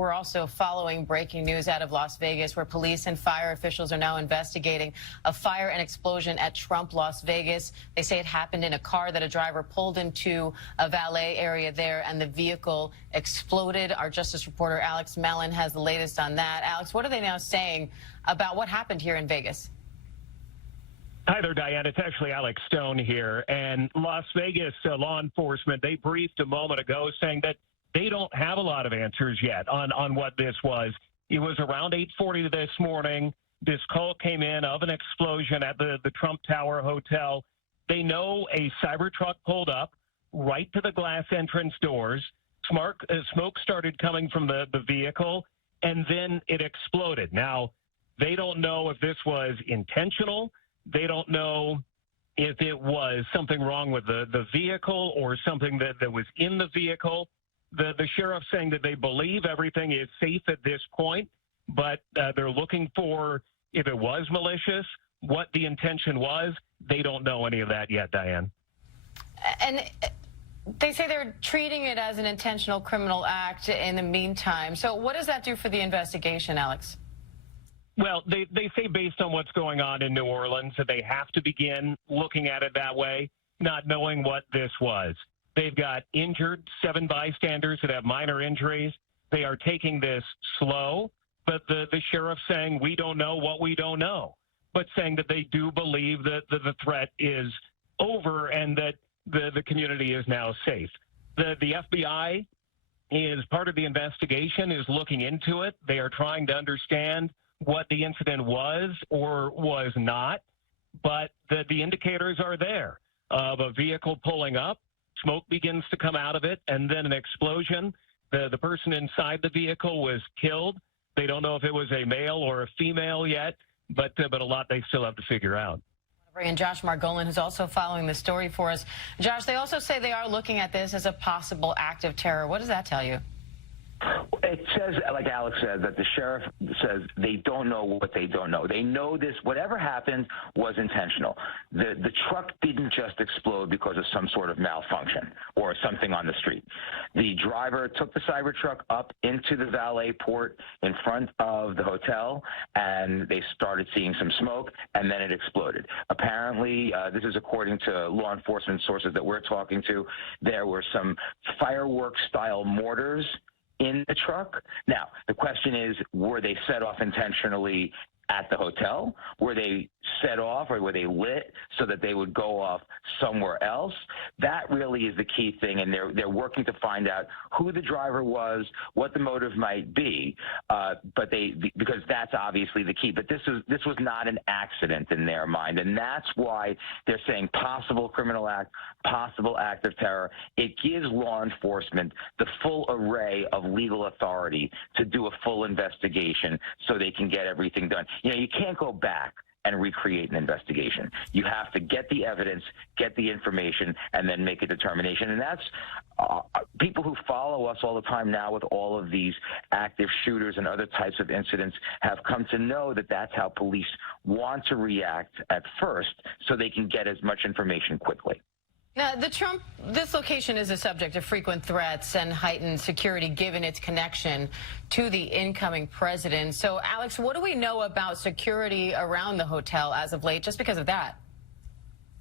we're also following breaking news out of Las Vegas, where police and fire officials are now investigating a fire and explosion at Trump Las Vegas. They say it happened in a car that a driver pulled into a valet area there, and the vehicle exploded. Our Justice reporter Alex Mellon has the latest on that. Alex, what are they now saying about what happened here in Vegas? Hi there, Diane. It's actually Alex Stone here. And Las Vegas law enforcement, they briefed a moment ago saying that they don't have a lot of answers yet on what this was. It was around 8:40 this morning. This call came in of an explosion at the Trump Tower Hotel. They know a Cybertruck pulled up right to the glass entrance doors. Smoke started coming from the vehicle, and then it exploded. Now, they don't know if this was intentional. They don't know if it was something wrong with the vehicle or something that was in the vehicle. The sheriff saying that they believe everything is safe at this point, but they're looking for if it was malicious, what the intention was. They don't know any of that yet, Diane. And they say they're treating it as an intentional criminal act in the meantime. So what does that do for the investigation, Alex? Well, they say based on what's going on in New Orleans that they have to begin looking at it that way, not knowing what this was. They've got injured 7 bystanders that have minor injuries. They are taking this slow, but the sheriff's saying we don't know what we don't know, but saying that they do believe that the threat is over and that the community is now safe. The FBI is part of the investigation, is looking into it. They are trying to understand what the incident was or was not, but the indicators are there of a vehicle pulling up, smoke begins to come out of it, and then an explosion. The person inside the vehicle was killed. They don't know if it was a male or a female yet, but a lot they still have to figure out. And Josh Margolin is also following the story for us. Josh, they also say they are looking at this as a possible act of terror. What does that tell you? It says, like Alex said, that the sheriff says they don't know what they don't know. They know this, whatever happened was intentional. The truck didn't just explode because of some sort of malfunction or something on the street. The driver took the Cybertruck up into the valet port in front of the hotel, and they started seeing some smoke, and then it exploded. Apparently, this is according to law enforcement sources that we're talking to, there were some fireworks-style mortars in the truck. Now, the question is, were they set off intentionally at the hotel? Were they set off or were they lit so that they would go off somewhere else? That really is the key thing, and they're working to find out who the driver was, what the motive might be, because that's obviously the key. But this was not an accident in their mind, and that's why they're saying possible criminal act, possible act of terror. It gives law enforcement the full array of legal authority to do a full investigation so they can get everything done. You know, you can't go back and recreate an investigation. You have to get the evidence, get the information, and then make a determination. And that's people who follow us all the time now with all of these active shooters and other types of incidents have come to know that that's how police want to react at first so they can get as much information quickly. Now, this location is a subject of frequent threats and heightened security given its connection to the incoming president. So, Alex, what do we know about security around the hotel as of late, just because of that?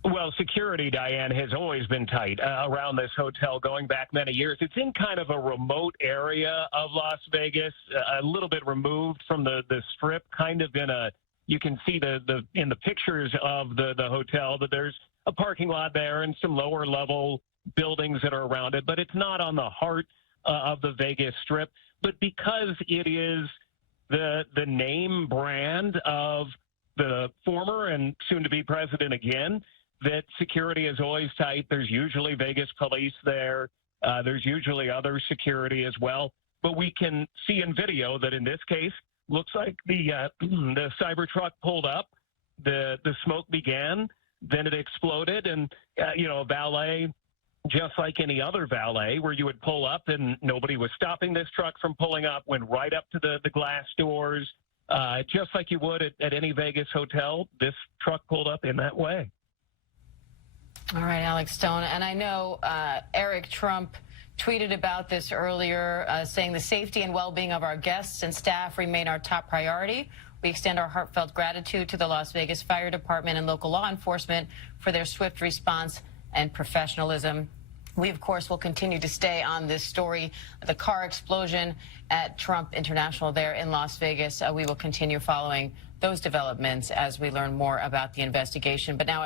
Well, security, Diane, has always been tight around this hotel going back many years. It's in kind of a remote area of Las Vegas, a little bit removed from the strip, kind of in a, you can see in the pictures of the hotel that there's a parking lot there and some lower level buildings that are around it, but it's not on the heart of the Vegas Strip. But because it is the name brand of the former and soon to be president again, that security is always tight. There's usually Vegas police there. There's usually other security as well. But we can see in video that in this case, looks like the Cybertruck pulled up, the smoke began, then it exploded, and, a valet, just like any other valet, where you would pull up and nobody was stopping this truck from pulling up, went right up to the glass doors, just like you would at any Vegas hotel. This truck pulled up in that way. All right, Alex Stone. And I know Eric Trump tweeted about this earlier, saying the safety and well-being of our guests and staff remain our top priority. We extend our heartfelt gratitude to the Las Vegas Fire Department and local law enforcement for their swift response and professionalism. We, of course, will continue to stay on this story, the car explosion at Trump International there in Las Vegas. We will continue following those developments as we learn more about the investigation. But now